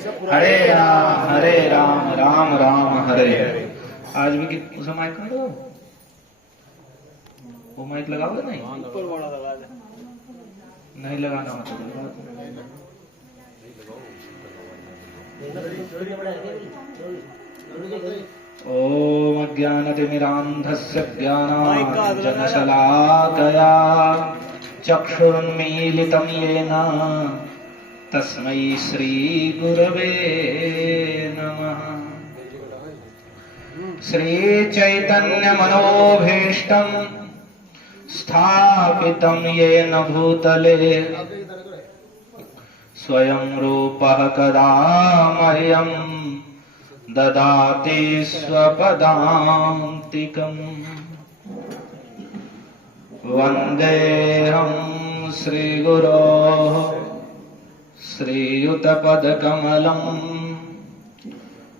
हरे राम राम राम हरे हरे। आज भी उसे माइक में लगाओ, वो माइक लगाओगे नहीं? ऊपर वाला लगा दे। नहीं लगाना हो तो ओम अज्ञानतिमिरान्धस्य ज्ञानाञ्जनशलाकया चक्षुरुन्मीलितं येन तस्मै श्रीगुरवे नमः। श्रीचैतन्यमनोभीष्टं स्थापितं येन भूतले स्वयं रूपः कदा मह्यं ददाति स्वपदान्तिकम्। वन्देऽहं श्रीगुरोः श्रीयुतपदकमलम्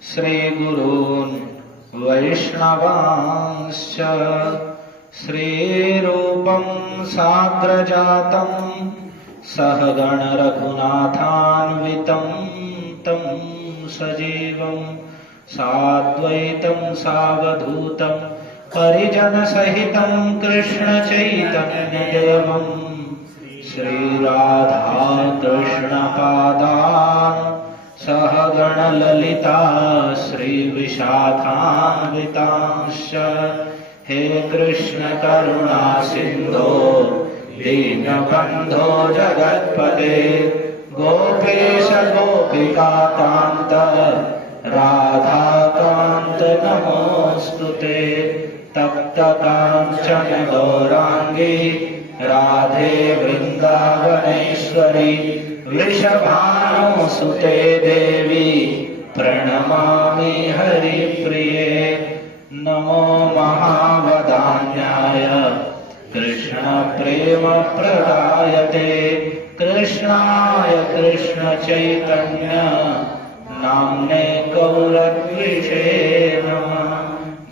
श्रीगुरून् वैष्णवांश्च श्रीरूपं साग्रजातं सहगण रघुनाथान्वितं तं सजीवं साद्वैतं सावधूतं परिजनसहितं कृष्णचैतन्यदेवं श्रीराधा कृष्णपादान् सहगण ललिता श्रीविशाखान्वितांश्च। हे कृष्ण करुणा सिन्धो दीनबन्धो जगत्पते गोपेश गोपिकान्त राधाकान्त नमोऽस्तुते। तप्त काञ्चन गौराङ्गी राधे वृन्दावनेश्वरी वृषभानुसुते देवी प्रणमामि हरिप्रिये। नमो महावदान्याय कृष्ण प्रेम प्रदायते कृष्णाय कृष्ण चैतन्य नाम्ने गौरद्विषे नमः।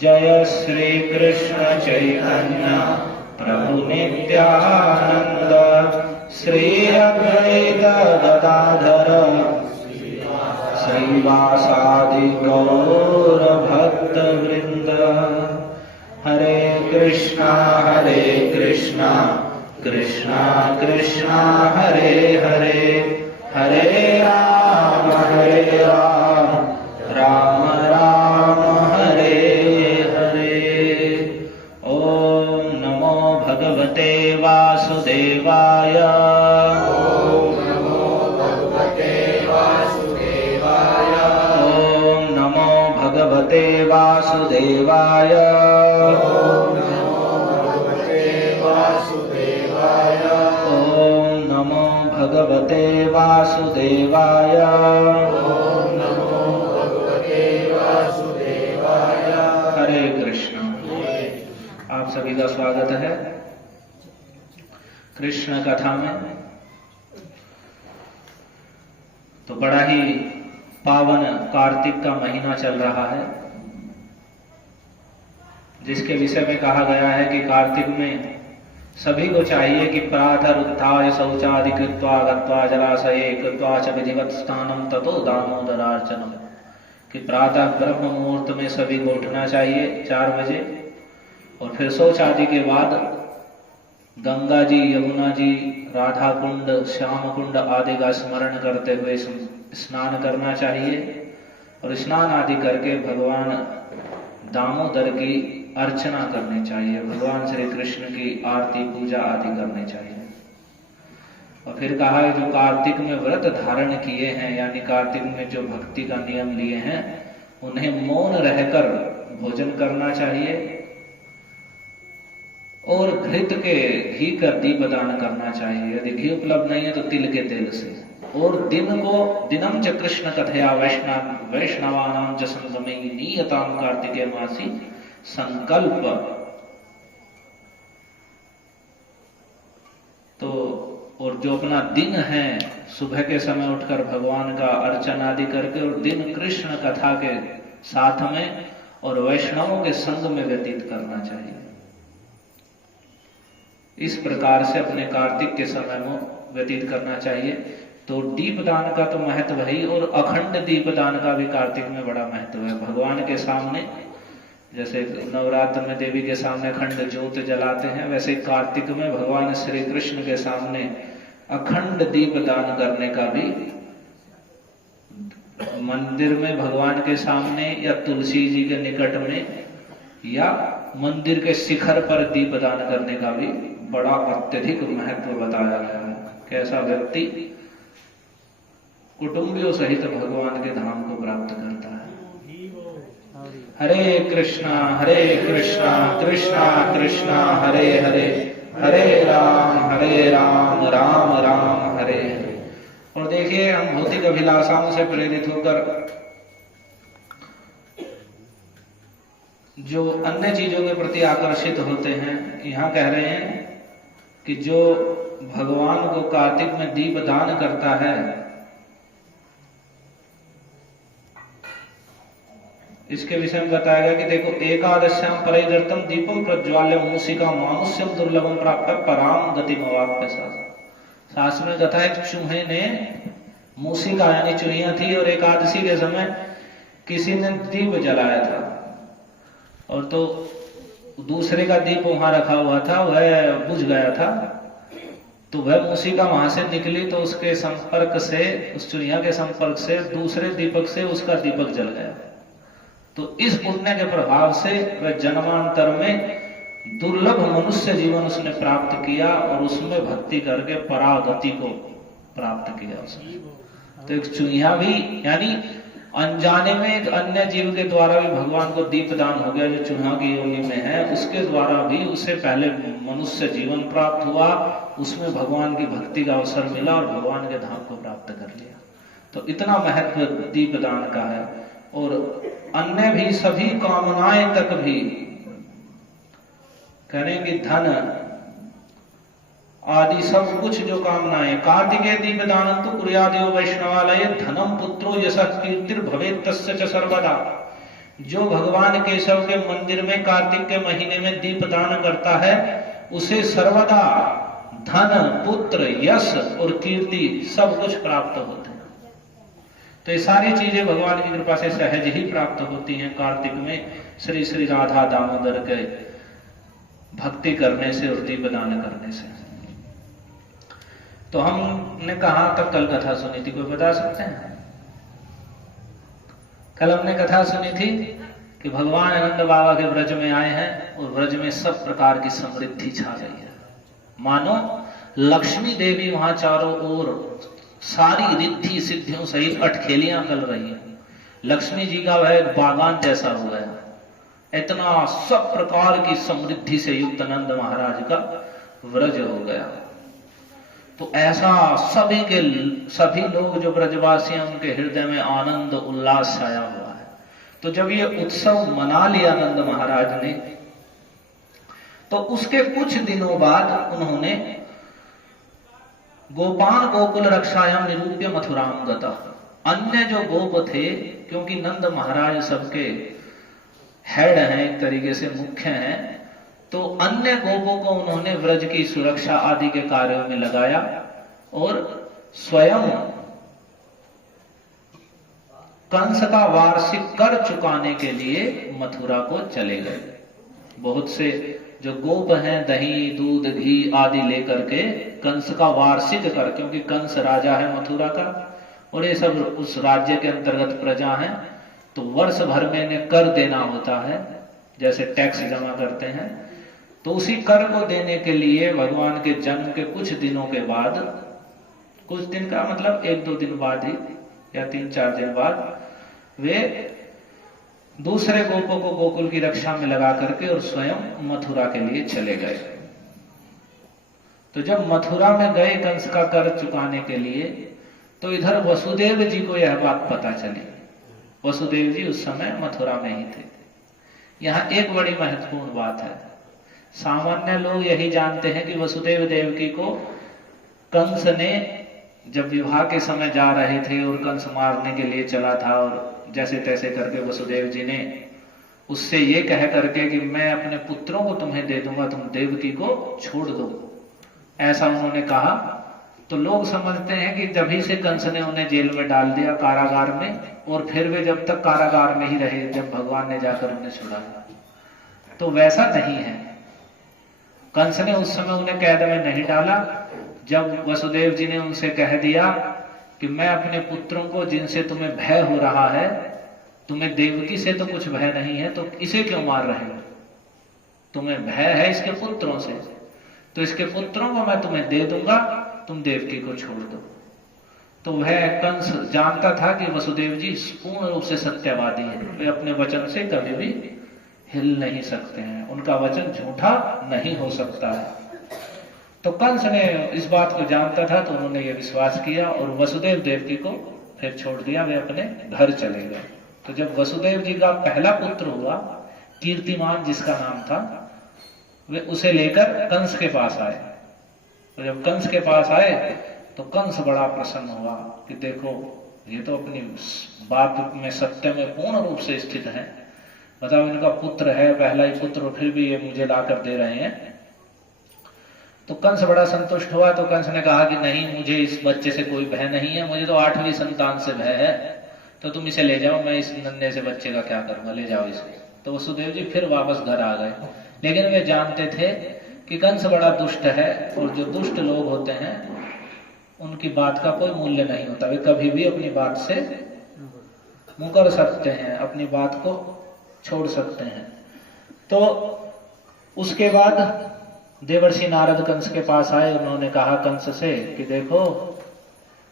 जय श्री कृष्ण चैतन्य प्रभु नित्यानंद श्री अद्वैत गदाधर श्रीवासादि गौर भक्त वृंद। हरे कृष्णा कृष्णा कृष्णा हरे हरे हरे राम राम राम हरे हरे। ओम नमो भगवते वासुदेवाय। ओम नमो भगवते वासुदेवाय। ओम नमो भगवते वासुदेवाय। ओम नमो भगवते वासुदेवाय। ओम नमो भगवते वासुदेवाय। ओम नमो भगवते वासुदेवाय। हरे कृष्ण। आप सभी का स्वागत है कृष्ण कथा में। तो बड़ा ही पावन कार्तिक का महीना चल रहा है, जिसके विषय में कहा गया है कि कार्तिक में सभी को चाहिए कि प्रातः उत्थाय शौचादि कृत्वा गत्वा जलाशये कृत्वा च विधिवत स्नानं ततो दामोदरार्चनम, कि प्रातः ब्रह्म मुहूर्त में सभी को उठना चाहिए 4 बजे, और फिर शौच आदि के बाद गंगा जी, यमुना जी, राधा कुंड, श्याम कुंड आदि का स्मरण करते हुए स्नान करना चाहिए, और स्नान आदि करके भगवान दामोदर की अर्चना करनी चाहिए, भगवान श्री कृष्ण की आरती पूजा आदि करनी चाहिए। और फिर कहा है जो कार्तिक में व्रत धारण किए हैं, यानी कार्तिक में जो भक्ति का नियम लिए हैं, उन्हें मौन रहकर भोजन करना चाहिए, और घृत के घी का दीपदान करना चाहिए। यदि घी उपलब्ध नहीं है तो तिल के तेल से। और दिन को दिनम च कृष्ण कथया वैष्णवानां च संगमे नियतां कार्तिके मासी संकल्प। तो और जो अपना दिन है सुबह के समय उठकर भगवान का अर्चना आदि करके, और दिन कृष्ण कथा के साथ में और वैष्णवों के संग में व्यतीत करना चाहिए। इस प्रकार से अपने कार्तिक के समय में व्यतीत करना चाहिए। तो दीपदान का तो महत्व है ही, और अखंड दीपदान का भी कार्तिक में बड़ा महत्व है। भगवान के सामने जैसे नवरात्र में देवी के सामने अखंड ज्योत जलाते हैं, वैसे कार्तिक में भगवान श्री कृष्ण के सामने अखंड दीपदान करने का भी, मंदिर में भगवान के सामने या तुलसी जी के निकट में या मंदिर के शिखर पर दीपदान करने का भी बड़ा अत्यधिक महत्व बताया गया है। कैसा व्यक्ति कुटुंबियों सहित भगवान के धाम को प्राप्त करता है। हरे कृष्णा कृष्णा कृष्णा हरे हरे, हरे राम राम राम हरे हरे। और देखिए, हम भौतिक अभिलाषाओं से प्रेरित होकर जो अन्य चीजों के प्रति आकर्षित होते हैं, यहाँ कह रहे हैं कि जो भगवान को कार्तिक में दीप दान करता है, इसके विषय में बताया गया कि देखो, एकादश्याम परिदर्तम दीपम प्रज्वाल्य मूसिका मानुष्यम दुर्लभम प्राप्त पराम गति मवाप्य। शास्त्र में कथा है, चूहे ने मूसिका यानी चूहियां थी, और एकादशी के समय किसी ने दीप जलाया था, और तो दूसरे का दीप वहां रखा हुआ था, वह बुझ गया था। तो वह मूसिका वहां से निकली, तो उसके संपर्क से, उस चूहिया के संपर्क से दूसरे दीपक से उसका दीपक जल गया। तो इस पुण्य के प्रभाव से वह जन्मांतर में दुर्लभ मनुष्य जीवन उसने प्राप्त किया, और उसमें भक्ति करके परागति को प्राप्त किया उसने। तो एक चूहिया भी, यानी अनजाने में एक अन्य जीव के द्वारा भी भगवान को दीपदान हो गया, जो चूहा की योनि में है, उसके द्वारा भी उससे पहले मनुष्य जीवन प्राप्त हुआ, उसमें भगवान की भक्ति का अवसर मिला और भगवान के धाम को प्राप्त कर लिया। तो इतना महत्व दीपदान का है। और अन्य भी सभी कामनाएं तक भी करेंगे, धन आदि सब कुछ जो कामनाएं, कार्तिके दीपदानं तो कुर्यादियो वैष्णवालये धनम पुत्रो यशः कीर्तिर भवेत् तस्य च सर्वदा। जो भगवान केशव के मंदिर में कार्तिक के महीने में दीपदान करता है, उसे सर्वदा धन, पुत्र, यश और कीर्ति सब कुछ प्राप्त होते हैं। तो ये सारी चीजें भगवान की कृपा से सहज ही प्राप्त होती हैं कार्तिक में, श्री श्री राधा दामोदर के भक्ति करने से और दीपदान करने से। तो हमने कहा तक कल कथा सुनी थी, कोई बता सकते हैं? कल हमने कथा सुनी थी कि भगवान आनंद बाबा के व्रज में आए हैं, और व्रज में सब प्रकार की समृद्धि छा गई है। मानो लक्ष्मी देवी वहां चारों ओर सारी रिद्धि सिद्धियों सहित अटखेलियां कर रही है। लक्ष्मी जी का वह बागान जैसा हो गया, इतना सब प्रकार की समृद्धि से युक्त नंद महाराज का व्रज हो गया। तो ऐसा सभी लोग जो ब्रजवासी हैं, उनके हृदय में आनंद उल्लास छाया हुआ है। तो जब ये उत्सव मना लिया नंद महाराज ने, तो उसके कुछ दिनों बाद उन्होंने गोपान गोकुल रक्षायाम निरूप्य मथुराम गता। अन्य जो गोप थे, क्योंकि नंद महाराज सबके हेड हैं, एक तरीके से मुख्य हैं, तो अन्य गोपों को उन्होंने व्रज की सुरक्षा आदि के कार्यों में लगाया, और स्वयं कंस का वार्षिक कर चुकाने के लिए मथुरा को चले गए। बहुत से जो गोप हैं, दही, दूध, घी आदि लेकर के कंस का वार्षिक कर, क्योंकि कंस राजा है मथुरा का, और ये सब उस राज्य के अंतर्गत प्रजा हैं, तो वर्ष भर में इन्हें कर देना होता है, जैसे टैक्स जमा करते हैं। तो उसी कर को देने के लिए भगवान के जन्म के कुछ दिनों के बाद, कुछ दिन का मतलब 1-2 दिन बाद ही, या 3-4 दिन बाद, वे दूसरे गोपों को गोकुल की रक्षा में लगा करके और स्वयं मथुरा के लिए चले गए। तो जब मथुरा में गए कंस का कर चुकाने के लिए, तो इधर वसुदेव जी को यह बात पता चली। वसुदेव जी उस समय मथुरा में ही थे। यहाँ एक बड़ी महत्वपूर्ण बात है, सामान्य लोग यही जानते हैं कि वसुदेव देवकी को कंस ने जब विवाह के समय जा रहे थे और कंस मारने के लिए चला था, और जैसे तैसे करके वसुदेव जी ने उससे ये कह करके कि मैं अपने पुत्रों को तुम्हें दे दूंगा, तुम देवकी को छोड़ दो, ऐसा उन्होंने कहा। तो लोग समझते हैं कि जभी से कंस ने उन्हें जेल में डाल दिया, कारागार में, और फिर वे जब तक कारागार में ही रहे जब भगवान ने जाकर उन्हें छुड़ाया। तो वैसा नहीं है। कंस ने उस समय उन्हें कैद में नहीं डाला। जब वसुदेव जी ने उनसे कह दिया कि मैं अपने पुत्रों को, जिनसे तुम्हें भय हो रहा है, तुम्हें देवकी से तो कुछ भय नहीं है, तो इसे क्यों मार रहे हो? तुम्हें भय है इसके पुत्रों से, तो इसके पुत्रों को मैं तुम्हें दे दूंगा, तुम देवकी को छोड़ दो। तो वह कंस जानता था कि वसुदेव जी पूर्ण रूप से सत्यवादी हैं, वे अपने वचन से कभी भी हिल नहीं सकते हैं, उनका वचन झूठा नहीं हो सकता है। तो कंस ने इस बात को जानता था, तो उन्होंने ये विश्वास किया और वसुदेव देवकी को फिर छोड़ दिया, वे अपने घर चले गए। तो जब वसुदेव जी का पहला पुत्र हुआ, कीर्तिमान जिसका नाम था, वे उसे लेकर कंस के पास आए। तो जब कंस के पास आए तो कंस बड़ा प्रसन्न हुआ कि देखो ये तो अपनी बात में, सत्य में पूर्ण रूप से स्थित है। बताओ, इनका पुत्र है, पहला ही पुत्र, फिर भी ये मुझे लाकर दे रहे हैं। तो कंस बड़ा संतुष्ट हुआ। तो कंस ने कहा कि नहीं, मुझे इस बच्चे से कोई भय नहीं है, मुझे तो 8वीं संतान से भय है, तो तुम इसे ले जाओ, मैं इस नन्हे से बच्चे का क्या करूंगा, ले जाओ इसे। तो वसुदेव जी फिर वापस घर आ गए, लेकिन वे जानते थे कि कंस बड़ा दुष्ट है, और जो दुष्ट लोग होते हैं उनकी बात का कोई मूल्य नहीं होता, वे कभी भी अपनी बात से मुकर सकते हैं, अपनी बात को छोड़ सकते हैं। तो उसके बाद देवर्षि नारद कंस के पास आए, उन्होंने कहा कंस से कि देखो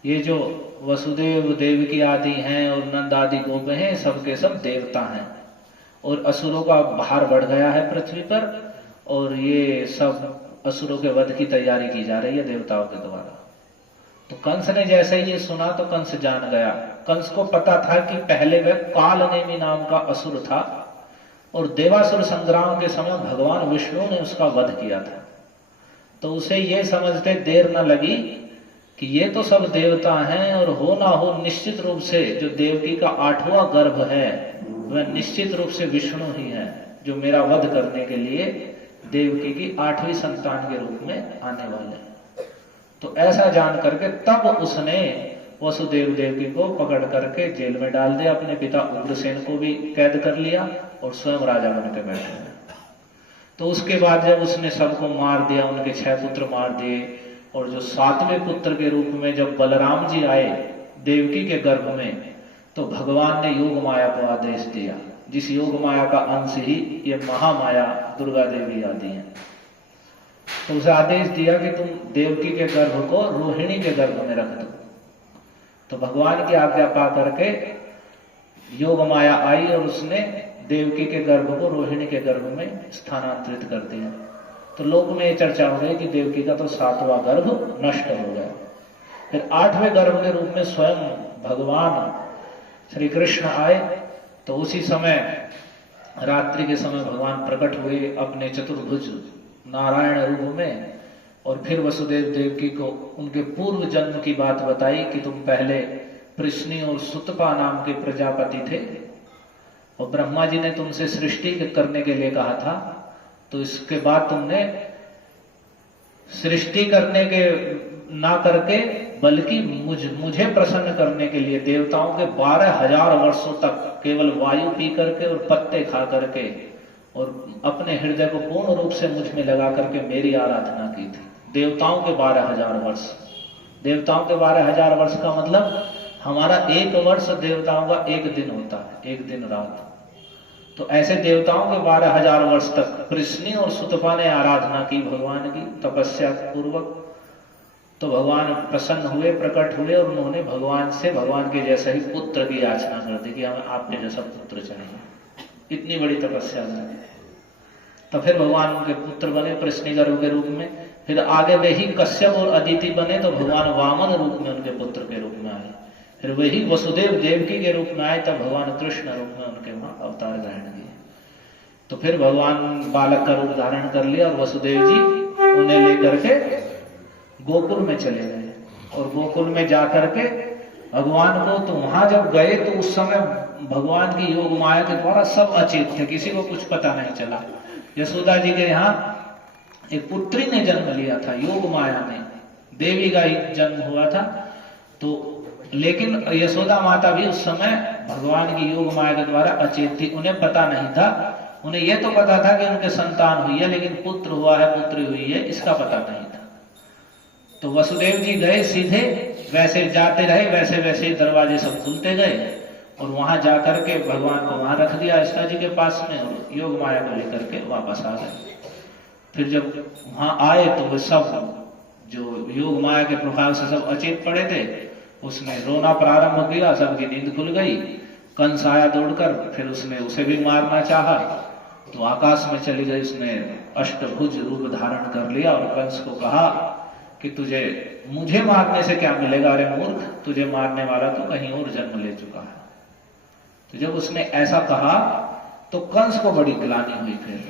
ये जो वसुदेव देवकी आदि हैं और नंद आदि गोप हैं, सबके सब देवता हैं, और असुरों का भार बढ़ गया है पृथ्वी पर, और ये सब असुरों के वध की तैयारी की जा रही है देवताओं के द्वारा। तो कंस ने जैसे ही ये सुना तो कंस जान गया। कंस को पता था कि पहले वह कालनेमी नाम का असुर था, और देवासुर संग्राम के समय भगवान विष्णु ने उसका वध किया था। तो उसे ये समझते देर न लगी कि ये तो सब देवता हैं, और हो ना हो निश्चित रूप से जो देवकी का 8वां गर्भ है वह निश्चित रूप से विष्णु ही है, जो मेरा वध करने के लिए देवकी की 8वीं संतान के रूप में आने वाले हैं। तो ऐसा जान करके तब उसने वसुदेव देवकी को पकड़ करके जेल में डाल दिया, अपने पिता उग्रसेन को भी कैद कर लिया और स्वयं राजा बन के बैठे। तो उसके बाद जब उसने सबको मार दिया, उनके 6 पुत्र मार दिए, और जो 7वें पुत्र के रूप में जब बलराम जी आए देवकी के गर्भ में, तो भगवान ने योग माया को आदेश दिया, जिस योग माया का अंश ही ये महामाया दुर्गा देवी आदि हैं। तो उसे आदेश दिया कि तुम देवकी के गर्भ को रोहिणी के गर्भ में रख दो। तो भगवान की आज्ञा पा करके योग माया आई और उसने देवकी के गर्भ को रोहिणी के गर्भ में स्थानांतरित कर दिया। तो लोक में ये चर्चा हो गई कि देवकी का तो 7वां गर्भ नष्ट हो गया। फिर 8वें गर्भ के रूप में स्वयं भगवान श्री कृष्ण आए। तो उसी समय रात्रि के समय भगवान प्रकट हुए अपने चतुर्भुज नारायण रूप में, और फिर वसुदेव देवकी को उनके पूर्व जन्म की बात बताई कि तुम पहले पृश्नि और सुतपा नाम के प्रजापति थे, और ब्रह्मा जी ने तुमसे सृष्टि करने के लिए कहा था, तो इसके बाद तुमने सृष्टि करने के ना करके बल्कि मुझे प्रसन्न करने के लिए देवताओं के 12,000 वर्षों तक केवल वायु पी करके और पत्ते खा करके और अपने हृदय को पूर्ण रूप से मुझ में लगा करके मेरी आराधना की थी। देवताओं के 12,000 वर्ष, देवताओं के 12,000 वर्ष का मतलब हमारा 1 वर्ष देवताओं का 1 दिन होता है, 1 दिन रात। तो ऐसे देवताओं के 12,000 वर्ष तक पृश्नि और सुतपा ने आराधना की भगवान की तपस्या पूर्वक। तो भगवान प्रसन्न हुए, प्रकट हुए, और उन्होंने भगवान से भगवान के जैसा ही पुत्र की याचना कर दी कि हमें आपके जैसा पुत्र चाहिए। इतनी बड़ी तपस्या की। तो फिर भगवान उनके पुत्र बने पृश्नि गर्भ के रूप में। फिर आगे वे ही कश्यप और अदिति बने, तो भगवान वामन रूप में उनके पुत्र के रूप में आए। फिर वही वसुदेव देवकी के रूप में आए, तब भगवान कृष्ण रूप में उनके वहां अवतार ग्रहण किए। तो फिर भगवान बालक का रूप धारण कर लिया, और वसुदेव जी उन्हें लेकर के गोकुल में चले गए। और गोकुल में जाकर के भगवान को, तो वहां जब गए तो उस समय भगवान की योग माया के द्वारा सब अचेत थे, किसी को कुछ पता नहीं चला। यशोदा जी के यहाँ एक पुत्री ने जन्म लिया था योग माया ने, देवी का ही जन्म हुआ था। तो लेकिन यशोदा माता भी उस समय भगवान की योग माया के द्वारा अचेत थी, उन्हें पता नहीं था। उन्हें यह तो पता था कि उनके संतान हुई है, लेकिन पुत्र हुआ है पुत्री हुई है इसका पता नहीं था। तो वसुदेव जी गए सीधे, वैसे जाते रहे, वैसे वैसे दरवाजे सब खुलते गए और वहां जाकर के भगवान को वहां रख दिया अष्टा जी के पास में, और योग माया को लेकर के वापस आ गए। फिर जब वहां आए तो वे सब जो योग माया के प्रभाव से सब अचेत पड़े थे, उसने रोना प्रारंभ किया, सबकी नींद खुल गई। कंस आया दौड़कर, फिर उसने उसे भी मारना चाहा तो आकाश में चली गई, उसने अष्टभुज रूप धारण कर लिया और कंस को कहा कि तुझे मुझे मारने से क्या मिलेगा, अरे मूर्ख, तुझे मारने वाला तो कहीं और जन्म ले चुका है। तो जब उसने ऐसा कहा तो कंस को बड़ी ग्लानि हुई फिर,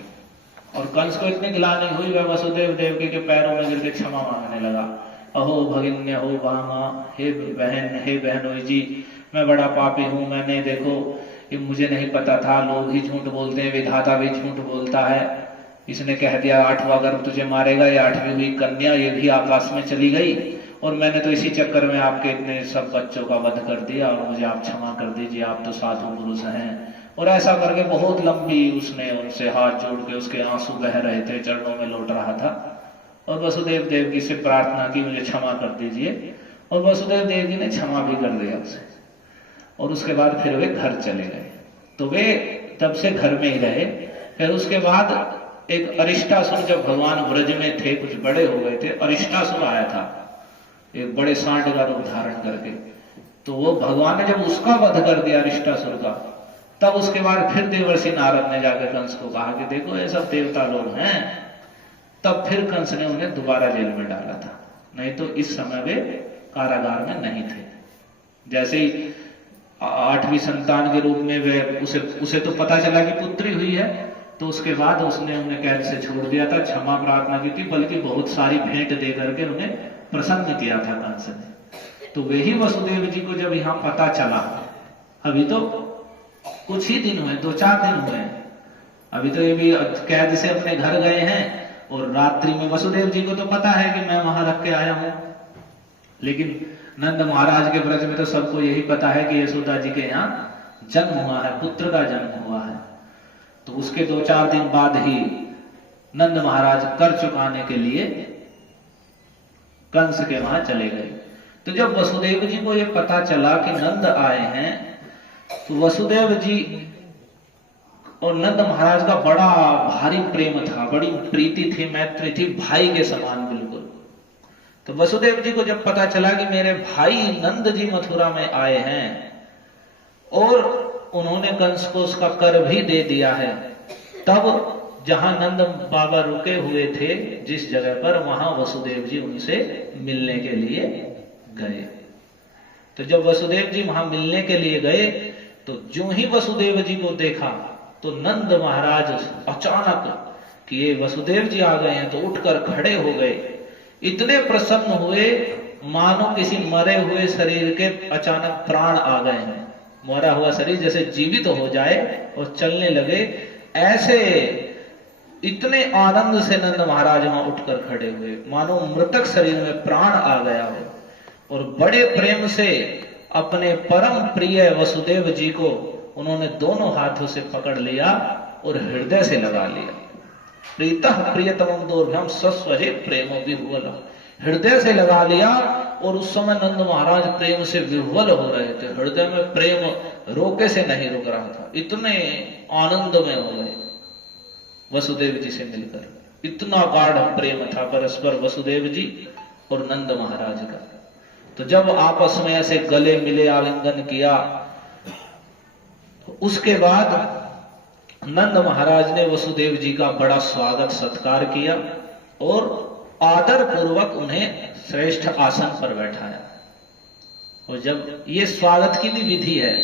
और कंस को इतनी ग्लानि हुई वह वसुदेव देवकी के पैरों में गिर के क्षमा मांगने लगा। अहो भगिन्य हो भामा, हे बहनोई जी, मैं बड़ा पापी हूं, मैंने देखो ये मुझे नहीं पता था, लोग ही झूठ बोलते हैं, विधाता भी झूठ बोलता है। इसने कह दिया 8वां गर्भ तुझे मारेगा, ये 8वीं हुई कन्या, ये भी आकाश में चली गई, और मैंने तो इसी चक्कर में आपके इतने सब बच्चों का वध कर दिया, और मुझे आप क्षमा कर दीजिए, आप तो साधु पुरुष हैं। और ऐसा करके बहुत लंबी उसने उनसे हाथ जोड़ के, उसके आंसू बह रहे थे, चरणों में लौट रहा था, और वसुदेव देवकी से प्रार्थना की मुझे क्षमा कर दीजिए, और वसुदेव देवकी ने क्षमा भी कर दिया उसे। और उसके बाद फिर वे घर चले गए। तो वे तब से घर में ही रहे। फिर उसके बाद एक अरिष्टासुर, जब भगवान ब्रज में थे, कुछ बड़े हो गए थे, अरिष्टासुर आया था एक बड़े सांड का रूप धारण करके। तो वो भगवान ने जब उसका वध कर दिया अरिष्टासुर का, तब उसके बाद फिर देवर्षि नारद ने जाकर कंस को कहा कि देखो ये सब देवता लोग हैं। तब फिर कंस ने उन्हें दोबारा जेल में डाला था, नहीं तो इस समय वे कारागार में नहीं थे। जैसे ही 8वीं संतान के रूप में वे उसे तो पता चला कि पुत्री हुई है, तो उसके बाद उसने उन्हें कैद से छोड़ दिया था, क्षमा प्रार्थना की थी, बल्कि बहुत सारी भेंट दे करके उन्हें प्रसन्न किया था कंस ने। तो वही वसुदेव जी को जब यहाँ पता चला, अभी तो कुछ ही दिन हुए, 2-4 दिन हुए, अभी तो ये भी कैद से अपने घर गए हैं, और रात्रि में वसुदेव जी को तो पता है कि मैं वहां रख के आया हूं, लेकिन नंद महाराज के ब्रज में तो सबको यही पता है कि यशोदा जी के यहाँ जन्म हुआ है, पुत्र का जन्म हुआ है। तो उसके 2-4 दिन बाद ही नंद महाराज कर चुकाने के लिए कंस के वहां चले गए। तो जब वसुदेव जी को यह पता चला कि नंद आए हैं, तो वसुदेव जी और नंद महाराज का बड़ा भारी प्रेम था, बड़ी प्रीति थी, मैत्री थी, भाई के समान बिल्कुल। तो वसुदेव जी को जब पता चला कि मेरे भाई नंद जी मथुरा में आए हैं, और उन्होंने कंस को उसका कर भी दे दिया है, तब जहां नंद बाबा रुके हुए थे जिस जगह पर, वहां वसुदेव जी उनसे मिलने के लिए गए। तो जब वसुदेव जी वहां मिलने के लिए गए, तो जो ही वसुदेव जी को देखा तो नंद महाराज अचानक कि ये वसुदेव जी आ गए हैं, तो उठकर खड़े हो गए, इतने प्रसन्न हुए मानो किसी मरे हुए शरीर के अचानक प्राण आ गए हैं। मरा हुआ शरीर जैसे जीवित हो जाए और चलने लगे, ऐसे इतने आनंद से नंद महाराज वहां उठकर खड़े हुए, मानो मृतक शरीर में प्राण आ गया हो। और बड़े प्रेम से अपने परम प्रिय वसुदेव जी को उन्होंने दोनों हाथों से पकड़ लिया और हृदय से लगा लिया। प्रीतः प्रियतमं दोर्भ्यम सस्वजे प्रेमो विह्वल, हृदय से लगा लिया। और उस समय नंद महाराज प्रेम से विह्वल हो रहे थे, हृदय में प्रेम रोके से नहीं रुक रहा था, इतने आनंद में हो गए वसुदेव जी से मिलकर। इतना गाढ़ प्रेम था परस्पर वसुदेव जी और नंद महाराज का। तो जब आपस में ऐसे गले मिले, आलिंगन किया, उसके बाद नंद महाराज ने वसुदेव जी का बड़ा स्वागत सत्कार किया और आदर पूर्वक उन्हें श्रेष्ठ आसन पर बैठाया। और जब ये स्वागत की भी विधि है,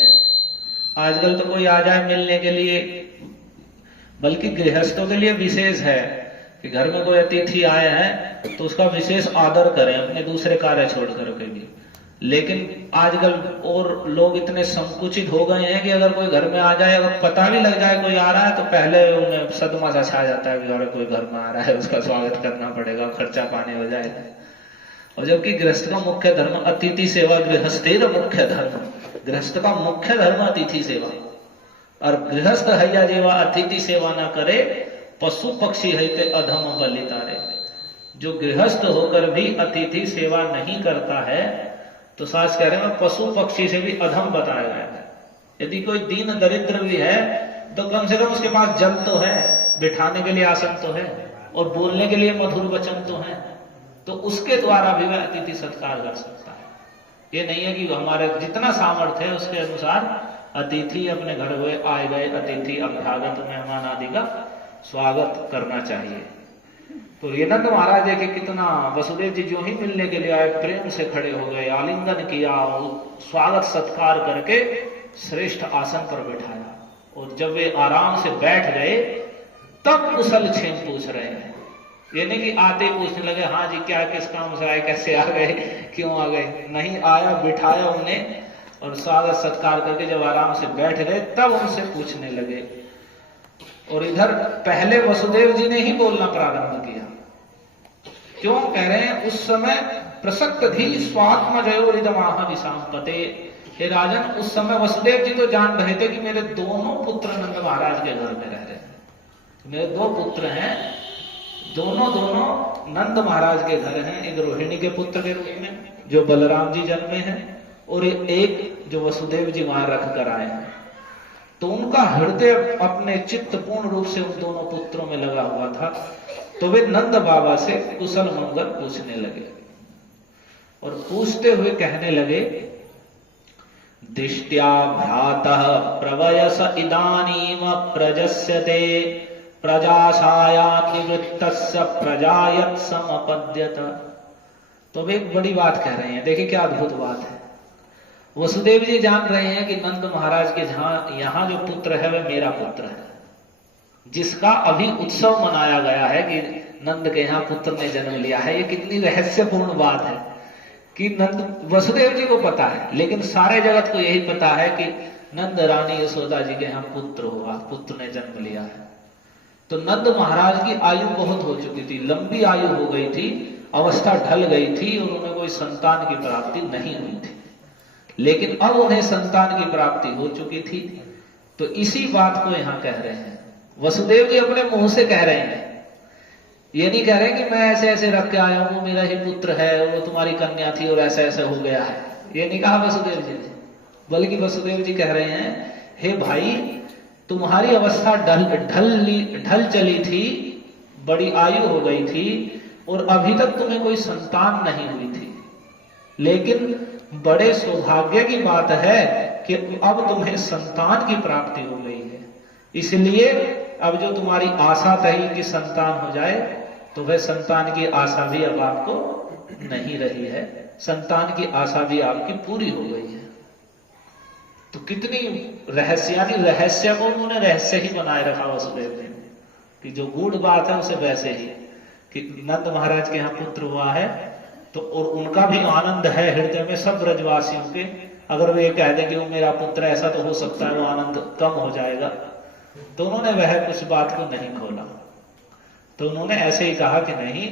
आजकल तो कोई आ जाए मिलने के लिए, बल्कि गृहस्थों के लिए विशेष है कि घर में कोई अतिथि आए हैं तो उसका विशेष आदर करें अपने दूसरे कार्य छोड़ करके भी। लेकिन आजकल और लोग इतने संकुचित हो गए हैं कि अगर कोई घर में आ जाए, अगर पता भी लग जाए कोई आ रहा है, तो पहले उन्हें सदमा सा छा जाता है कि अगर कोई घर में आ रहा है उसका स्वागत करना पड़ेगा, खर्चा पानी हो जाएगा। और जबकि गृहस्थ का मुख्य धर्म अतिथि सेवा, गृहस्थेर मुख्य धर्म, गृहस्थ का मुख्य धर्म अतिथि सेवा। और गृहस्थ हैया जेवा अतिथि सेवा ना करे, पशु पक्षी है ते अधम बलितारे। जो गृहस्थ होकर भी अतिथि सेवा नहीं करता है तो सास कह रहे हैं पशु पक्षी से भी अधम बताया गया है। यदि कोई दीन दरिद्र भी है तो कम से कम उसके पास जल तो है, बिठाने के लिए आसन तो है, और बोलने के लिए मधुर वचन तो है, तो उसके द्वारा भी वह अतिथि सत्कार कर सकता है। ये नहीं है कि हमारे जितना सामर्थ्य है उसके अनुसार अतिथि अपने घर हुए आए गए अतिथि अभ्यागत मेहमान आदि का स्वागत करना चाहिए। तो ये नंद महाराज देखे कितना, वसुदेव जी जो ही मिलने के लिए आए प्रेम से खड़े हो गए, आलिंगन किया, स्वागत सत्कार करके श्रेष्ठ आसन पर बैठाया। और जब वे आराम से बैठ गए तब कुशल क्षेम पूछ रहे हैं। ये नहीं कि आते पूछने लगे हाँ जी क्या किस काम से आए, कैसे आ गए, क्यों आ गए, नहीं, आया बिठाया उन्हें और स्वागत सत्कार करके जब आराम से बैठ गए तब उनसे पूछने लगे। और इधर पहले वसुदेव जी ने ही बोलना प्रारंभ किया। क्यों कह रहे हैं, उस समय प्रसक्त धी स्वात्म जयोरिदमाह विषांपते। हे राजन, उस समय वसुदेव जी तो जान रहे थे कि मेरे दोनों पुत्र नंद महाराज के घर में रह रहे हैं। मेरे दो पुत्र हैं, दोनों नंद महाराज के घर हैं। एक रोहिणी के पुत्र के रूप में जो बलराम जी जन्मे हैं, और एक जो वसुदेव जी वहां रख कर आए हैं। तो उनका हृदय अपने चित्त पूर्ण रूप से उन दोनों पुत्रों में लगा हुआ था। तो वे नंद बाबा से कुशल मंगल पूछने लगे और पूछते हुए कहने लगे, दिष्ट्या भ्रातः प्रवयस इदानीम प्रजस्यते प्रजाशाया निवृत्तस्य प्रजायत समपद्यत। तो वे एक बड़ी बात कह रहे हैं। देखिए क्या अद्भुत बात है। वसुदेव जी जान रहे हैं कि नंद महाराज के यहां जो पुत्र है वह मेरा पुत्र है, जिसका अभी उत्सव मनाया गया है कि नंद के यहाँ पुत्र ने जन्म लिया है। ये कितनी रहस्यपूर्ण बात है कि नंद, वसुदेव जी को पता है लेकिन सारे जगत को यही पता है कि नंद रानी यशोदा जी के यहाँ पुत्र हुआ, पुत्र ने जन्म लिया है। तो नंद महाराज की आयु बहुत हो चुकी थी, लंबी आयु हो गई थी, अवस्था ढल गई थी और उन्हें कोई संतान की प्राप्ति नहीं हुई थी। लेकिन अब उन्हें संतान की प्राप्ति हो चुकी थी। तो इसी बात को यहां कह रहे हैं। वसुदेव जी अपने मुंह से कह रहे हैं, ये नहीं कह रहे कि मैं ऐसे ऐसे रख के आया हूं, मेरा ही पुत्र है, वो तुम्हारी कन्या थी और ऐसा ऐसा हो गया है, ये नहीं कहा वसुदेव जी ने। बल्कि वसुदेव जी कह रहे हैं, हे भाई, तुम्हारी अवस्था ढल चली थी, बड़ी आयु हो गई थी और अभी तक तुम्हें कोई संतान नहीं हुई थी। लेकिन बड़े सौभाग्य की बात है कि अब तुम्हें संतान की प्राप्ति हो गई है। इसलिए अब जो तुम्हारी आशा थी कि संतान हो जाए, तो वह संतान की आशा भी अब आपको नहीं रही है, संतान की आशा भी आपकी पूरी हो गई है। तो कितनी रहस्य को उन्होंने रहस्य ही बनाए रखा वसुदेव जी ने, कि जो गूढ़ बात है उसे वैसे ही कि नंद महाराज के यहाँ पुत्र हुआ है, तो और उनका भी आनंद है हृदय में, सब ब्रजवासियों के। अगर वे कह दें कि वो मेरा पुत्र, ऐसा तो हो सकता है वो आनंद कम हो जाएगा। तो उन्होंने वह कुछ बात को नहीं खोला। तो उन्होंने ऐसे ही कहा कि नहीं,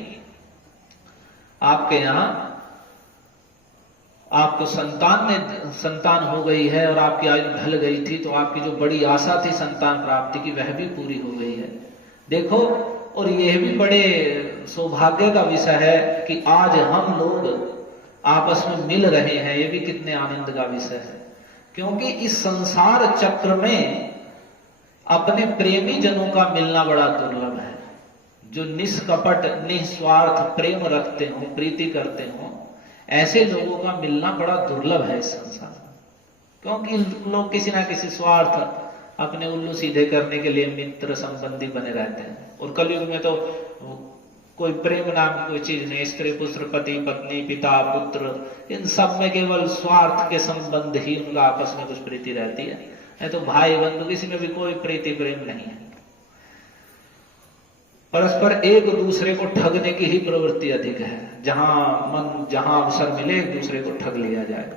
आपके यहां आपको संतान हो गई है और आपकी आयु ढल गई थी, तो आपकी जो बड़ी आशा थी संतान प्राप्ति की वह भी पूरी हो गई है। देखो, और यह भी बड़े सौभाग्य का विषय है कि आज हम लोग आपस में मिल रहे हैं, ये भी कितने आनंद का विषय है। क्योंकि इस संसार चक्र में अपने प्रेमी जनों का मिलना बड़ा दुर्लभ है। जो निष्कपट निस्वार्थ प्रेम रखते हो, प्रीति करते हो, ऐसे लोगों का मिलना बड़ा दुर्लभ है इस संसार में। क्योंकि लोग किसी ना किसी स्वार्थ, अपने उल्लू सीधे करने के लिए मित्र संबंधी बने रहते हैं। और कलयुग में तो कोई प्रेम नाम की कोई चीज नहीं, स्त्री पुत्र पति पत्नी पिता पुत्र, इन सब में केवल स्वार्थ के संबंध ही उनका आपस में कुछ प्रीति रहती है। नहीं तो भाई बंधु किसी में भी कोई प्रीति प्रेम नहीं है। परस्पर एक दूसरे को ठगने की ही प्रवृत्ति अधिक है। जहां अवसर मिले एक दूसरे को ठग लिया जाए।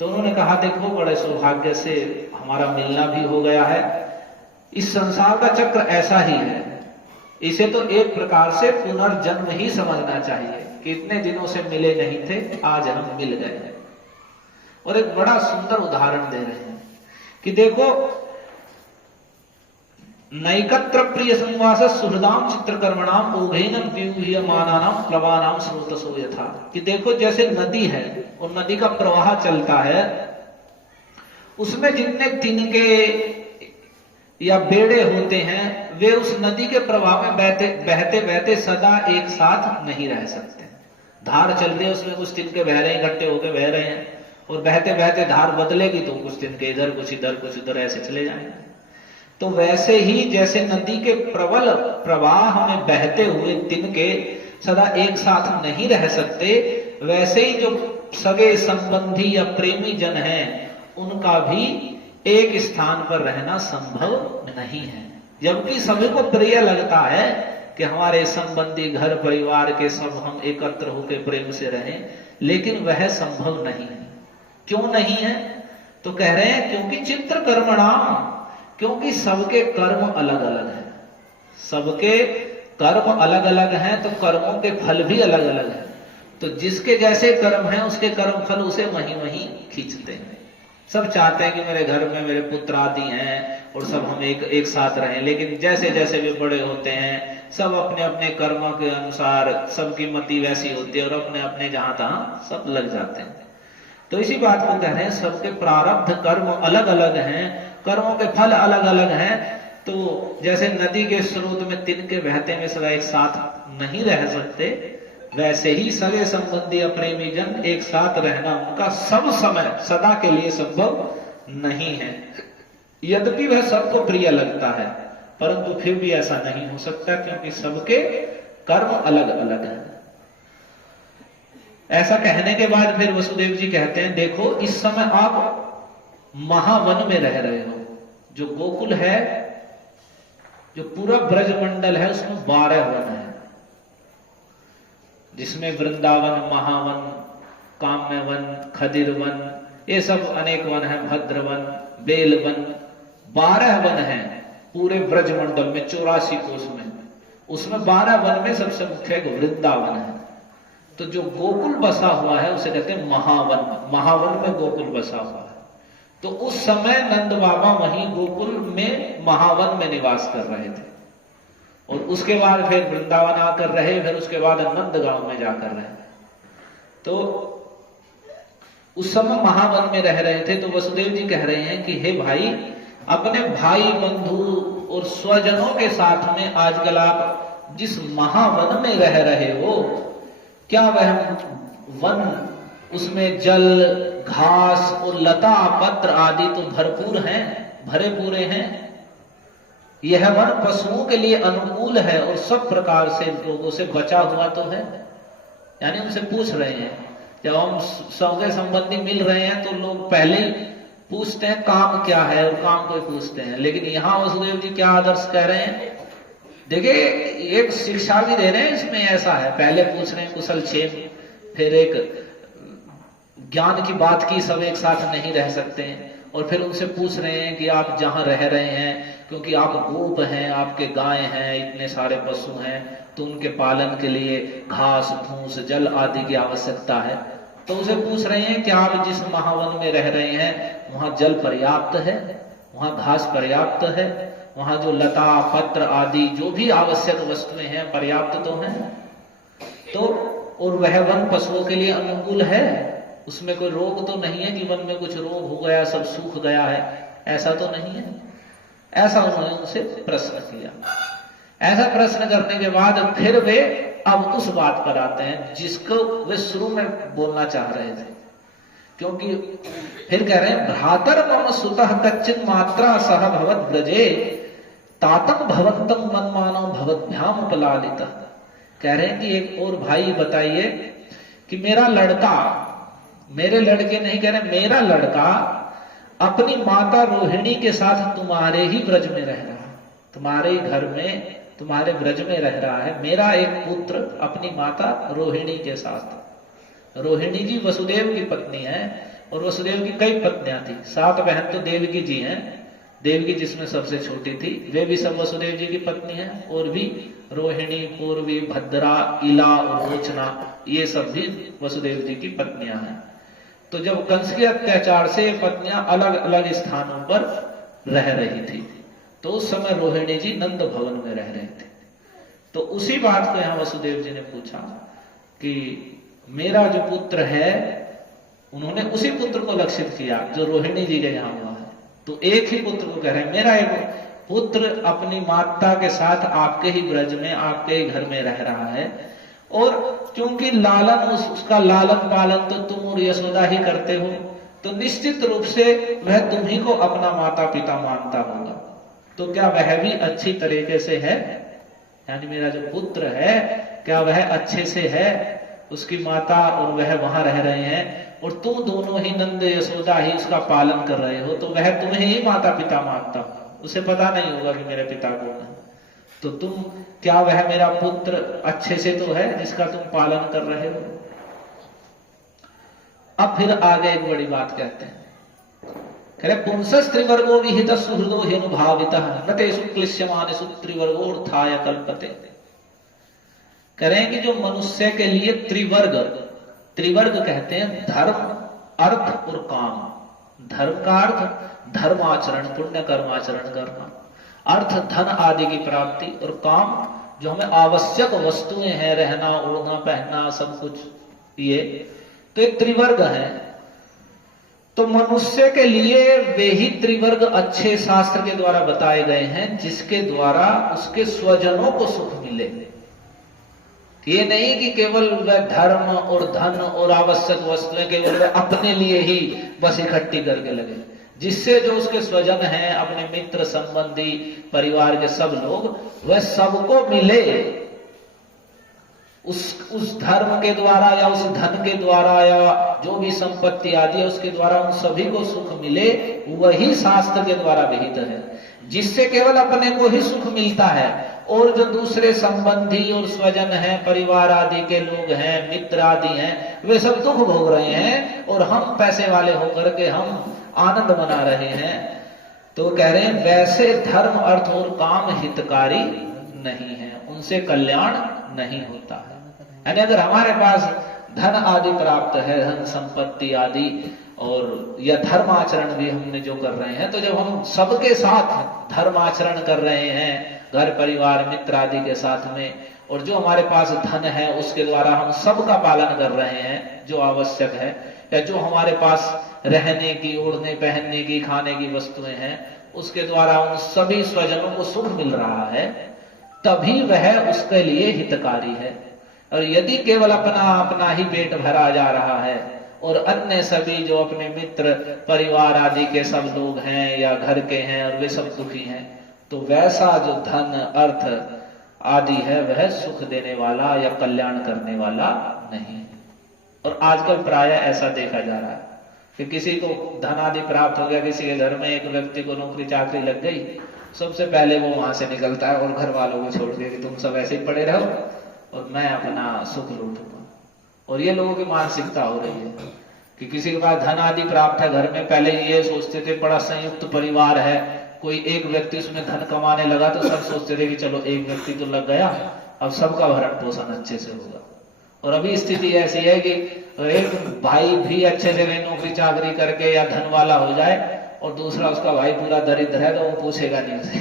तो उन्होंने कहा, देखो, बड़े सौभाग्य से हमारा मिलना भी हो गया है। इस संसार का चक्र ऐसा ही है, इसे तो एक प्रकार से पुनर्जन्म ही समझना चाहिए कि इतने दिनों से मिले नहीं थे, आज हम मिल गए। और एक बड़ा सुंदर उदाहरण दे रहे हैं कि देखो, नैकत्र प्रिय संवास सुहृदाम चित्रकर्मणाम ओघेनम व्यूह्यमानानाम प्रवानाम स्रोतसो यथा, कि देखो जैसे नदी है और नदी का प्रवाह चलता है, उसमें जितने तिनके या बेड़े होते हैं वे उस नदी के प्रवाह में बहते बहते सदा एक साथ नहीं रह सकते। धार चल रही है, उसमें कुछ तिनके बह रहे हैं, इकट्ठे होकर बह रहे हैं, और बहते बहते धार बदलेगी तो कुछ तिनके इधर कुछ इधर कुछ उधर ऐसे चले जाएंगे। तो वैसे ही जैसे नदी के प्रबल प्रवाह में बहते हुए तिनके सदा एक साथ नहीं रह सकते, वैसे ही जो सगे संबंधी या प्रेमी जन हैं उनका भी एक स्थान पर रहना संभव नहीं है। जबकि सभी को प्रिय लगता है कि हमारे संबंधी घर परिवार के सब हम एकत्र होकर प्रेम से रहें, लेकिन वह संभव नहीं है। क्यों नहीं है? तो कह रहे हैं क्योंकि चित्र कर्मणाम, क्योंकि सबके कर्म अलग अलग हैं। सबके कर्म अलग अलग हैं तो कर्मों के फल भी अलग अलग हैं। तो जिसके जैसे कर्म हैं उसके कर्म फल उसे वहीं वहीं खींचते हैं। सब चाहते हैं कि मेरे घर में मेरे पुत्र आदि हैं और सब हम एक साथ रहें, लेकिन जैसे जैसे वे बड़े होते हैं सब अपने अपने कर्मों के अनुसार सबकी मति वैसी होती है और अपने अपने जहां तहां सब लग जाते हैं। तो इसी बात को कह रहे हैं सबके प्रारब्ध कर्म अलग अलग हैं, कर्मों के फल अलग अलग हैं। तो जैसे नदी के स्रोत में तिनके बहते में सदा एक साथ नहीं रह सकते, वैसे ही सगे संबंधी या प्रेमी जन एक साथ रहना उनका सब समय सदा के लिए संभव नहीं है। यद्यपि वह सबको प्रिय लगता है, परंतु फिर भी ऐसा नहीं हो सकता क्योंकि सबके कर्म अलग अलग हैं। ऐसा कहने के बाद फिर वसुदेव जी कहते हैं, देखो इस समय आप महावन में रह रहे हो। जो गोकुल है, जो पूरा ब्रजमंडल है, उसमें 12 वन है, जिसमें वृंदावन, महावन, काम्य वन, खदिर वन, ये सब अनेक वन है, भद्रवन, बेलवन, 12 वन है पूरे ब्रजमंडल में 84 कोष में। उसमें 12 वन में सबसे मुख्य वृंदावन है। तो जो गोकुल बसा हुआ है उसे कहते हैं महावन। महावन में गोकुल बसा हुआ है। तो उस समय नंद बाबा वहीं गोकुल में महावन में निवास कर रहे थे और उसके बाद फिर वृंदावन आकर रहे, फिर उसके बाद नंदगांव में जाकर रहे। तो उस समय महावन में रह रहे थे। तो वसुदेव जी कह रहे हैं कि हे भाई, अपने भाई बंधु और स्वजनों के साथ में आजकल आप जिस महावन में रह रहे हो, क्या वह वन, उसमें जल, घास और लता पत्र आदि तो भरपूर हैं, भरे पूरे हैं? यह वन पशुओं के लिए अनुकूल है और सब प्रकार से रोगों से बचा हुआ तो है? यानी उनसे पूछ रहे हैं, जब हम सगे संबंधी मिल रहे हैं तो लोग पहले ही पूछते हैं काम क्या है और काम को पूछते हैं, लेकिन यहां वसुदेव जी क्या आदर्श कह रहे हैं? देखिए, एक शिक्षा भी दे रहे हैं इसमें। ऐसा है, पहले पूछ रहे हैं कुशल क्षेम, फिर एक ज्ञान की बात की, सब एक साथ नहीं रह सकते हैं, और फिर उनसे पूछ रहे हैं कि आप जहां रह रहे हैं, क्योंकि आप गोप हैं, आपके गाय हैं, इतने सारे पशु हैं, तो उनके पालन के लिए घास, फूस, जल आदि की आवश्यकता है। तो उसे पूछ रहे हैं कि आप जिस महावन में रह रहे हैं वहां जल पर्याप्त है, वहां घास पर्याप्त है, वहां जो लता पत्र आदि जो भी आवश्यक वस्तुएं हैं पर्याप्त तो हैं? तो और वह वन पशुओं के लिए अनुकूल है, उसमें कोई रोग तो नहीं है कि वन में कुछ रोग हो गया, सब सूख गया है, ऐसा तो नहीं है? ऐसा उन्होंने उनसे प्रश्न किया। ऐसा प्रश्न करने के बाद फिर वे अब उस बात पर आते हैं जिसको वे शुरू में बोलना चाह रहे थे। क्योंकि फिर कह रहे हैं, भ्रातर मम सुतः कच्चिन मात्रा सह भवत ब्रजे तातम भवंतम मनमानो भवद्भ्याम उपलालितः। कह रहे हैं कि एक और भाई बताइए कि मेरा लड़का, मेरे लड़के नहीं कह रहे, मेरा लड़का अपनी माता रोहिणी के साथ तुम्हारे ही ब्रज में रह रहा है, तुम्हारे ही घर में, तुम्हारे ब्रज में रह रहा है। मेरा एक पुत्र अपनी माता रोहिणी के साथ, रोहिणी जी वसुदेव की पत्नी है और वसुदेव की कई पत्नियां थी, 7 बहन तो देवकी जी हैं, देवकी जिसमें सबसे छोटी थी, वे भी सब वसुदेव जी की पत्नी है, और भी रोहिणी, पूर्वी, भद्रा, इला और रोचना, ये सब भी वसुदेव जी की पत्नियां हैं। तो जब कंस के अत्याचार से पत्नियां अलग अलग स्थानों पर रह रही थी, तो उस समय रोहिणी जी नंद भवन में रह रहे थे। तो उसी बात को यहां वसुदेव जी ने पूछा कि मेरा जो पुत्र है, उन्होंने उसी पुत्र को लक्षित किया जो रोहिणी जी के यहां हुआ है। तो एक ही पुत्र को कह रहे हैं, मेरा एक पुत्र अपनी माता के साथ आपके ही ब्रज में, आपके ही घर में रह रहा है, और क्योंकि लालन, उसका लालन पालन तो तुम और यशोदा ही करते हो, तो निश्चित रूप से वह तुम्ही को अपना माता पिता मानता होगा। तो क्या वह भी अच्छी तरीके से है, यानी मेरा जो पुत्र है क्या वह अच्छे से है, उसकी माता और वह वहां रह रहे हैं, और तुम दोनों ही नंद यशोदा ही उसका पालन कर रहे हो, तो वह तुम्हें ही माता पिता मानता हो, उसे पता नहीं होगा कि मेरे पिता कौन है। तो तुम, क्या वह मेरा पुत्र अच्छे से तो है जिसका तुम पालन कर रहे हो। अब फिर आगे एक बड़ी बात कहते हैं, कह रहे पुंसस्त्रिवर्गो विहित सुहृदो हेनुभावितः न तेषु क्लिश्यमानेषु त्रिवर्गोऽर्थाय कल्पते। कह रहे हैं कि जो मनुष्य के लिए त्रिवर्ग, त्रिवर्ग कहते हैं धर्म, अर्थ और काम। धर्म का अर्थ धर्माचरण, पुण्य कर्माचरण करना, अर्थ धन आदि की प्राप्ति, और काम जो हमें आवश्यक वस्तुएं हैं, रहना, उड़ना, पहनना, सब कुछ, ये तो एक त्रिवर्ग है। तो मनुष्य के लिए वे ही त्रिवर्ग अच्छे शास्त्र के द्वारा बताए गए हैं जिसके द्वारा उसके स्वजनों को सुख मिले। ये नहीं कि केवल वह धर्म और धन और आवश्यक वस्तुएं केवल वह अपने लिए ही बस इकट्ठी करके लगे, जिससे जो उसके स्वजन हैं, अपने मित्र संबंधी परिवार के सब लोग, वह सबको मिले उस धर्म के द्वारा या उस धन के द्वारा या जो भी संपत्ति आदि है उसके द्वारा उन सभी को सुख मिले, वही शास्त्र के द्वारा विहित है। जिससे केवल अपने को ही सुख मिलता है, और जो दूसरे संबंधी और स्वजन हैं, परिवार आदि के लोग हैं, मित्र आदि हैं, वे सब दुख भोग रहे हैं, और हम पैसे वाले होकर के हम आनंद मना रहे हैं। तो कह रहे हैं वैसे धर्म, अर्थ और काम हितकारी नहीं है, उनसे कल्याण नहीं होता है। यानी अगर हमारे पास धन आदि प्राप्त है, धन संपत्ति आदि, और या धर्माचरण भी हमने जो कर रहे हैं, तो जब हम सबके साथ धर्माचरण कर रहे हैं, घर परिवार मित्र आदि के साथ में, और जो हमारे पास धन है उसके द्वारा हम सबका पालन कर रहे हैं जो आवश्यक है, या जो हमारे पास रहने की, ओढ़ने पहनने की, खाने की वस्तुएं हैं, उसके द्वारा उन सभी स्वजनों को सुख मिल रहा है, तभी वह उसके लिए हितकारी है। और यदि केवल अपना ही पेट भरा जा रहा है और अन्य सभी जो अपने मित्र परिवार आदि के सब लोग हैं या घर के हैं और वे सब दुखी हैं, तो वैसा जो धन, अर्थ आदि है वह सुख देने वाला या कल्याण करने वाला नहीं। और आजकल प्राय ऐसा देखा जा रहा है कि किसी को धन आदि प्राप्त हो गया, किसी के घर में एक व्यक्ति को नौकरी चाकरी लग गई, सबसे पहले वो वहां से निकलता है और घर वालों को छोड़ के कि तुम सब ऐसे ही पड़े रहो और मैं अपना सुख लूटूंगा। और ये लोगों की मानसिकता हो रही है कि किसी के पास धन आदि प्राप्त है घर में, पहले ये सोचते थे बड़ा संयुक्त परिवार है, कोई एक व्यक्ति उसमें धन कमाने लगा तो सब सोचते थे कि चलो एक व्यक्ति तो लग गया, अब सबका भरण पोषण अच्छे से होगा। और अभी स्थिति ऐसी है कि एक भाई भी अच्छे से नौकरी चाकरी करके या धन वाला हो जाए और दूसरा उसका भाई पूरा दरिद्र है तो वो पूछेगा नहीं उसे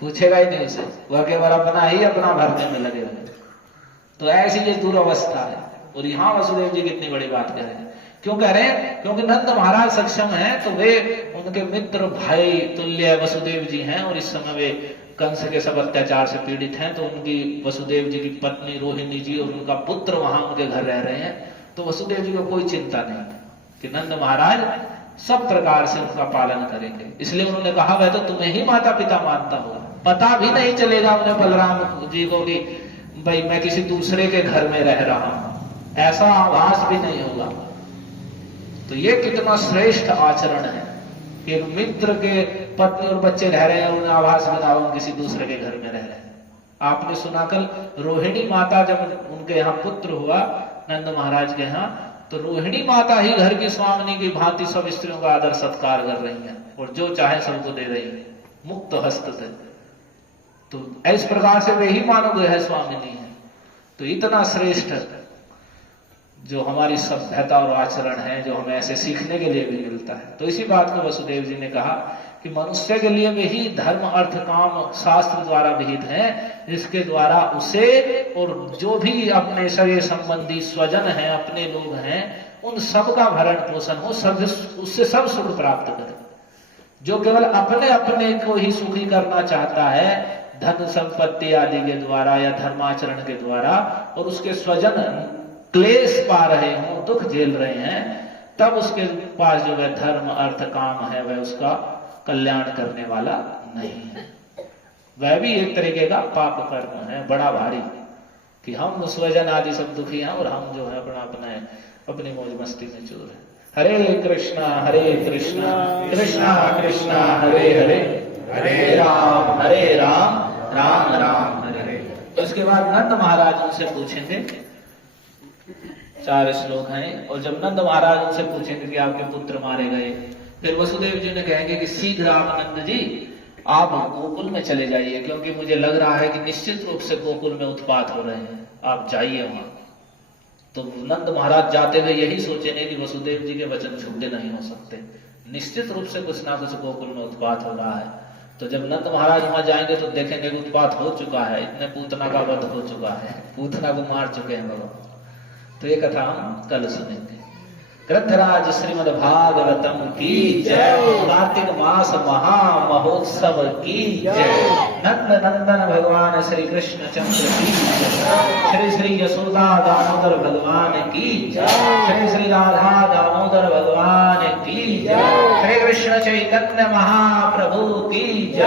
पूछेगा ही नहीं उसे, वह केवल अपना भरने में लगे हुए। तो ऐसी ये दुर्वस्था है। और यहाँ वसुदेव जी कितनी बड़ी बात कह रहे हैं, क्यों कह रहे हैं? क्योंकि नंद महाराज सक्षम हैं, तो वे उनके मित्र भाई तुल्य वसुदेव जी हैं, और इस समय वे कंस के सब अत्याचार से पीड़ित हैं। तो उनकी वसुदेव जी की पत्नी रोहिणी जी और उनका पुत्र वहां उनके घर रह रहे हैं, तो वसुदेव जी को कोई चिंता नहीं कि नंद महाराज सब प्रकार से उनका पालन करेंगे। इसलिए उन्होंने कहा वह तो तुम्हें ही माता पिता मानता होगा, पता भी नहीं चलेगा उन्हें बलराम जी को कि भाई मैं किसी दूसरे के घर में रह रहा हूं, ऐसा आभास भी नहीं होगा। तो ये कितना श्रेष्ठ आचरण है कि मित्र के पत्नी और बच्चे रह रहे हैं और उन्हें आभास में ना हो किसी दूसरे के घर में रह रहे हैं। आपने सुना कल रोहिणी माता जब उनके यहाँ पुत्र हुआ नंद महाराज के यहाँ, तो रोहिणी माता ही घर की स्वामिनी की भांति सब स्त्रियों का आदर सत्कार कर रही है। और जो चाहे सबको दे रही है, मुक्त हस्त थे। तो इस प्रकार से वे ही मानो गए है स्वामिनी है। तो इतना श्रेष्ठ जो हमारी सभ्यता और आचरण है, जो हमें ऐसे सीखने के लिए भी मिलता है। तो इसी बात को वसुदेव जी ने कहा कि मनुष्य के लिए भी धर्म अर्थ काम शास्त्र द्वारा विहित है, जिसके द्वारा उसे और जो भी अपने शरीर संबंधी स्वजन हैं, अपने लोग हैं, उन सब का भरण पोषण हो, सब उससे सब सुख प्राप्त करे। जो केवल अपने अपने को ही सुखी करना चाहता है धन संपत्ति आदि के द्वारा या धर्माचरण के द्वारा, और उसके स्वजन क्लेश पा रहे हों, दुख झेल रहे हैं, तब उसके पास जो है धर्म अर्थ काम है वह उसका कल्याण करने वाला नहीं है। वह भी एक तरीके का पाप कर्म है बड़ा भारी, कि हम स्वजन आदि सब दुखी हैं और हम जो है अपनी मौज मस्ती में चूर है। हरे कृष्णा कृष्णा कृष्णा हरे हरे, हरे राम राम राम हरे हरे। तो इसके बाद नंद महाराज उनसे पूछेंगे, 4 श्लोक हैं, और जब नंद महाराज उनसे पूछेंगे कि आपके पुत्र मारे गए, फिर वसुदेव जी ने कहेंगे कि शीघ्र आप नंद जी आप गोकुल में चले जाइए, क्योंकि मुझे लग रहा है कि निश्चित रूप से गोकुल में उत्पात हो रहे हैं, आप जाइए वहां। तो नंद महाराज जाते हुए यही सोचेंगे कि वसुदेव जी के वचन झूठे नहीं हो सकते, निश्चित रूप से कुछ ना कुछ गोकुल में उत्पात हो रहा है। तो जब नंद महाराज वहां जाएंगे तो देखेंगे कि उत्पात हो चुका है, इतने पूतना का वध हो चुका है, पूतना को मार चुके हैं भगवान। तो ये कथा हम कल सुनेंगे। ग्रंथराज श्रीमद् भागवतम की जय। कार्तिक मास महा महोत्सव की जय। नंद नंदन भगवान श्री कृष्ण चंद्र की जय। श्री श्री यशोदा दामोदर भगवान की जय। श्री श्री राधा दामोदर भगवान की जय। श्री कृष्ण चैतन्य महाप्रभु की जय।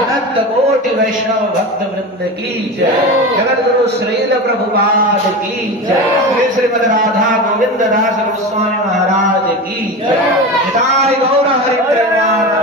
अनंत कोटि वैष्णव भक्त वृंद की जय। जगत गुरु श्रील प्रभुपाद की जय। श्री श्रीमद् राधा गोविंद दास गोस्वामी महाराज की जय। निताय गौर हरि प्रेमानंद।